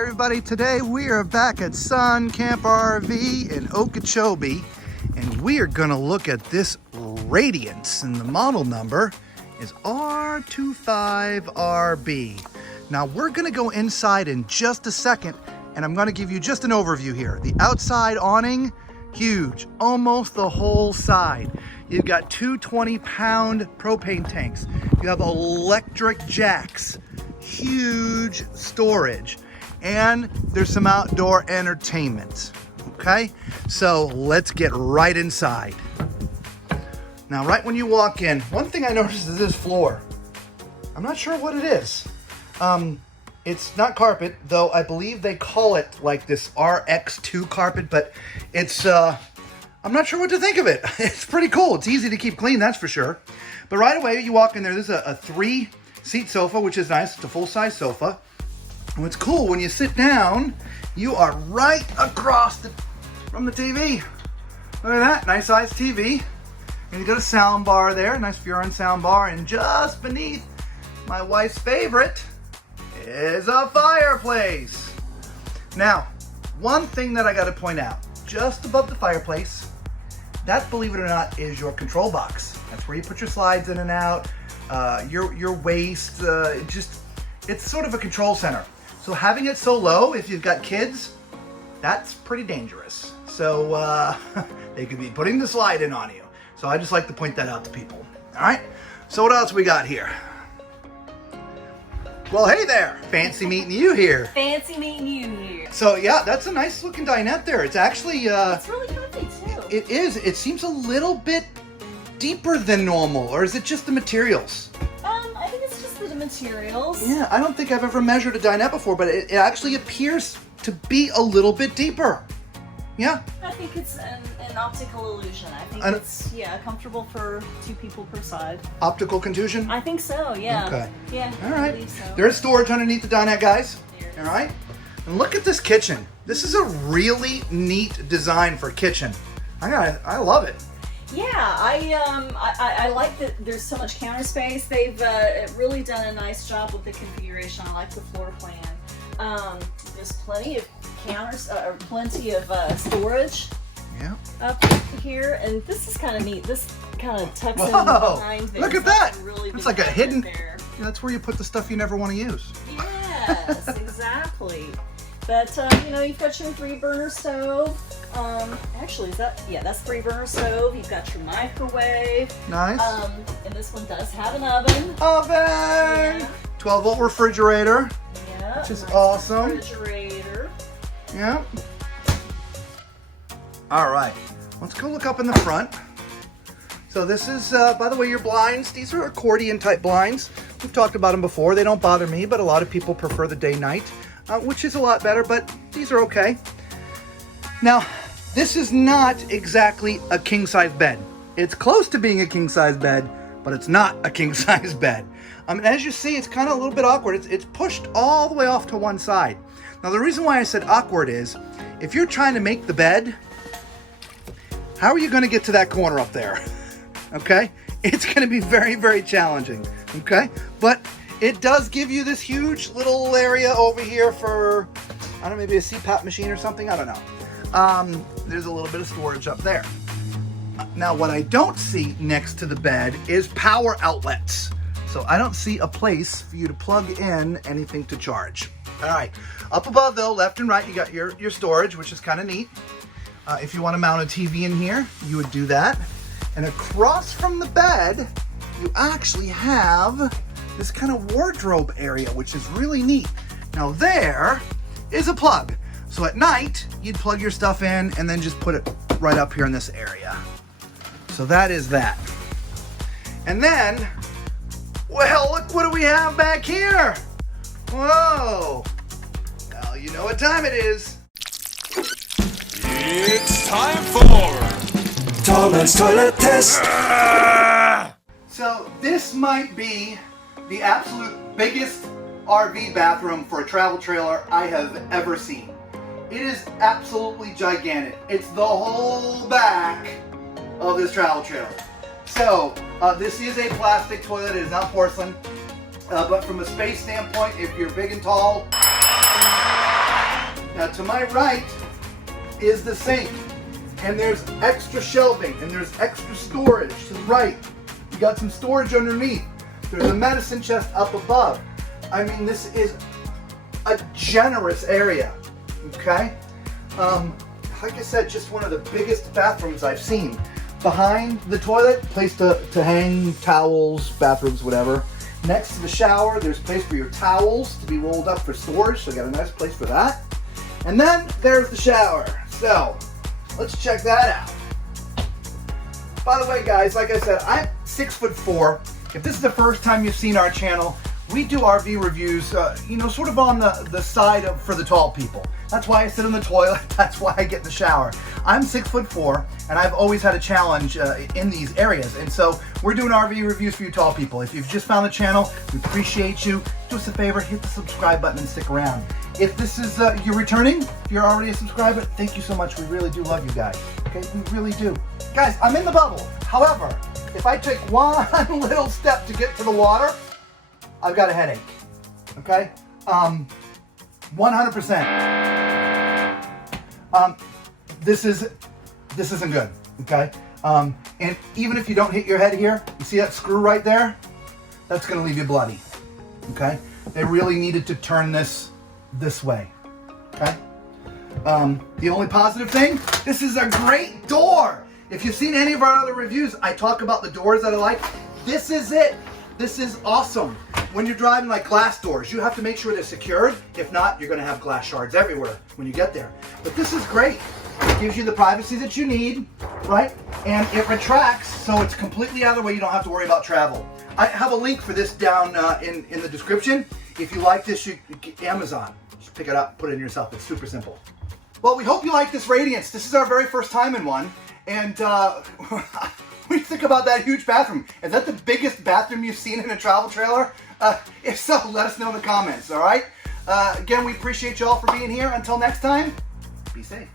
everybody, today we are back at Sun Camp RV in Okeechobee, and we are gonna look at this Radiance, and the model number is R25RB. Now we're gonna go inside in just a second, and I'm gonna give you just an overview here. The outside awning, huge, almost the whole side. You've got two 20-pound propane tanks. You have electric jacks, huge storage, and there's some outdoor entertainment. Okay, so let's get right inside. Now, right when you walk in, one thing I noticed is this floor. I'm not sure what it is. It's not carpet, though I believe they call it like this RX2 carpet, but it's, I'm not sure what to think of it. It's pretty cool. It's easy to keep clean, that's for sure. But right away, you walk in there, there's a 3-seat sofa, which is nice. It's a full-size sofa. And what's cool, when you sit down, you are right across from the TV. Look at that, nice sized TV. And you got a sound bar there, nice Furon sound bar. And just beneath my wife's favorite is a fireplace. Now, one thing that I got to point out, just above the fireplace, that, believe it or not, is your control box. That's where you put your slides in and out, your waste, it's sort of a control center. So having it so low, if you've got kids, that's pretty dangerous. So they could be putting the slide in on you. So I just like to point that out to people. All right, so what else we got here? Well, hey there, fancy meeting you here. Fancy meeting you here. So yeah, that's a nice looking dinette there. It's actually, it's really comfy too. It is, it seems a little bit deeper than normal, or is it just the materials? I think it's just the materials. Yeah, I don't think I've ever measured a dinette before, but it actually appears to be a little bit deeper. Yeah. I think it's an optical illusion. I think it's, yeah, comfortable for 2 people per side. Optical contusion? I think so, yeah. Okay. Yeah, all right. I believe so. There is storage underneath the dinette, guys. There it all right. And look at this kitchen. This is a really neat design for a kitchen. I love it. Yeah, I like that there's so much counter space. They've really done a nice job with the configuration. I like the floor plan. There's plenty of counters, plenty of storage. Yeah. Up here, and this is kind of neat. This kind of tucks in behind there. Look at that! Really it's like a hidden. There. Yeah, that's where you put the stuff you never want to use. Yes, exactly. But you know, you've got your 3-burner stove. Actually, is that? Yeah, that's 3-burner stove. You've got your microwave. Nice. And this one does have an oven. Oven. Yeah. 12-volt refrigerator. Yeah. Which is nice awesome. Refrigerator. Yeah. All right, let's go look up in the front. So this is, by the way, your blinds. These are accordion type blinds. We've talked about them before. They don't bother me, but a lot of people prefer the day-night, which is a lot better, but these are okay. Now, this is not exactly a king-size bed. It's close to being a king-size bed, but it's not a king-size bed. As you see, it's kind of a little bit awkward. It's pushed all the way off to one side. Now, the reason why I said awkward is, if you're trying to make the bed, how are you going to get to that corner up there? Okay? It's going to be very, very challenging. Okay? But it does give you this huge little area over here for, I don't know, maybe a CPAP machine or something. I don't know. There's a little bit of storage up there. Now, what I don't see next to the bed is power outlets. So I don't see a place for you to plug in anything to charge. All right. Up above, though, left and right, you got your storage, which is kind of neat. If you want to mount a TV in here, you would do that. And across from the bed, you actually have this kind of wardrobe area, which is really neat. Now there is a plug. So at night, you'd plug your stuff in and then just put it right up here in this area. So that is that. And then, well, look what do we have back here? Whoa. Well, you know what time it is. It's time for Tom's Toilet Test. So this might be the absolute biggest RV bathroom for a travel trailer I have ever seen. It is absolutely gigantic. It's the whole back of this travel trailer. So this is a plastic toilet. It is not porcelain. But from a space standpoint, if you're big and tall, Now to my right is the sink, and there's extra shelving, and there's extra storage to the right. You got some storage underneath. There's a medicine chest up above. I mean, this is a generous area, okay? Like I said, just one of the biggest bathrooms I've seen. Behind the toilet, place to hang towels, bathrooms, whatever. Next to the shower, there's a place for your towels to be rolled up for storage, so you got a nice place for that. And then there's the shower. So, let's check that out. By the way, guys, like I said, I'm 6'4". If this is the first time you've seen our channel, we do RV reviews, you know, sort of on the side of for the tall people. That's why I sit in the toilet. That's why I get in the shower. I'm 6'4", and I've always had a challenge in these areas. And so we're doing RV reviews for you tall people. If you've just found the channel, we appreciate you. Do us a favor, hit the subscribe button and stick around. If this is you're returning, if you're already a subscriber, thank you so much. We really do love you guys. Okay, we really do. Guys, I'm in the bubble. However, if I take one little step to get to the water, I've got a headache. Okay, 100%. This isn't good. Okay, and even if you don't hit your head here, you see that screw right there? That's gonna leave you bloody. Okay, they really needed to turn this way. Okay. The only positive thing, this is a great door. If you've seen any of our other reviews, I talk about the doors that I like. This is it. This is awesome. When you're driving like glass doors, you have to make sure they're secured. If not, you're gonna have glass shards everywhere when you get there. But this is great. It gives you the privacy that you need, right? And it retracts, so it's completely out of the way. You don't have to worry about travel. I have a link for this down in the description. If you like this, Amazon. Just pick it up, put it in yourself. It's super simple. Well, we hope you like this Radiance. This is our very first time in one. And what do you think about that huge bathroom? Is that the biggest bathroom you've seen in a travel trailer? If so, let us know in the comments, all right? Again, we appreciate you all for being here. Until next time, be safe.